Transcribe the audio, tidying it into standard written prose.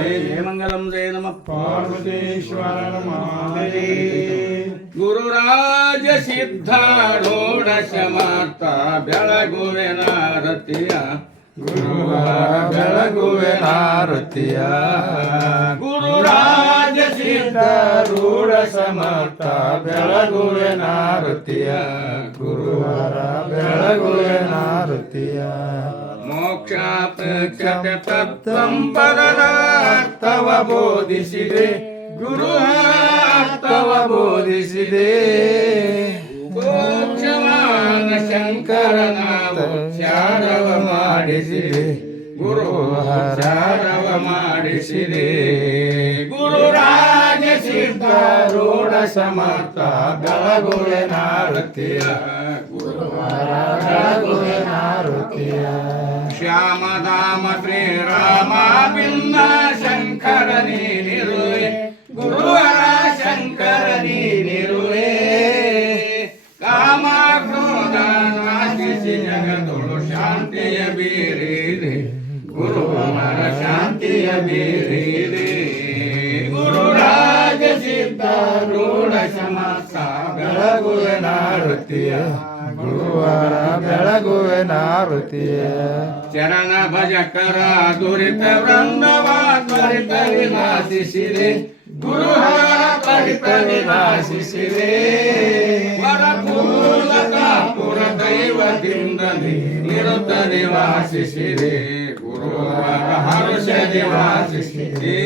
जय मंगलम जय नमः पार्वतीश्वर नमः गुरुराज सिद्धारूढ़ समर्थ ಬೆಳಗುವೆನ ರತಿಯ ಗುರುವಾರ ಬೆಳಗುವೆನ ರತಿಯ ಗುರುರಾಜ ಸಿದ್ಧಾರೂಢ ಸಮರ್ಥ ಬೆಳಗುವೆನ ರತಿಯ ಗುರುವಾರ ಬೆಳಗುವೆನ ರತಿಯ ಮೋಕ್ಷ ಪ್ರಕ್ಷತೆ ತತ್ವಂ ಪರನಾರ್ಥವ ಬೋಧಿಸಿದೆ ಗುರು ಅರ್ಥವ ಬೋಧಿಸಿದೆ ಮೋಕ್ಷವಾನ ಶಂಕರನ ಉಚ್ಚಾರವ ಮಾಡಿಸಿದೆ ಗುರು ಉಚ್ಚಾರವ ಮಾಡಿಸಿದೆ ಗುರುರಾಜ ಸಿದ್ಧಾರೂಢ ಸಮರ್ಥ ಬೆಳಗುವೆನ ರತಿಯ ಗುರುವಾರ ಬೆಳಗುವೆನ ರತಿಯ ಶ್ಯಾಮಧಾಮ ಶ್ರೀರಾಮ ಭಿನ್ನ ಶಂಕರ ನೀನಿರುವೆ ಗುರುವರ ಶಂಕರ ನೀನಿರುವೆ ಕಾಮ ಕ್ರೋಧ ನಾಶಿಸಿ ಜಗದೊಳು ಶಾಂತಿಯ ಬೀರಿದೆ ಗುರುವರ ಶಾಂತಿಯ ಬೀರಿದೆ ಗುರುರಾಜ ಸಿದ್ಧಾರೂಢ ಸಮರ್ಥ ಬೆಳಗುವೆನ ರತಿಯ ಗುರುವಾರ ಬೆಳಗುವೆನ ರತಿಯ ಚರಣ ಭಜಕರ ದುರಿತ ವೃಂದವ ತ್ವರಿತ ವಿನಾಶಿಸಿದೆ ಗುರುಹರ ತ್ವರಿತ ವಿನಾಶಿಸಿದೆ ವರಪೂಲಕ ಪುರ ದೈವದಿಂದ ನಿರುತ ನಿವಾಸಿಸಿದೆ ಗುರುವರ ಹರ್ಷ ನಿವಾಸಿಸಿದೆ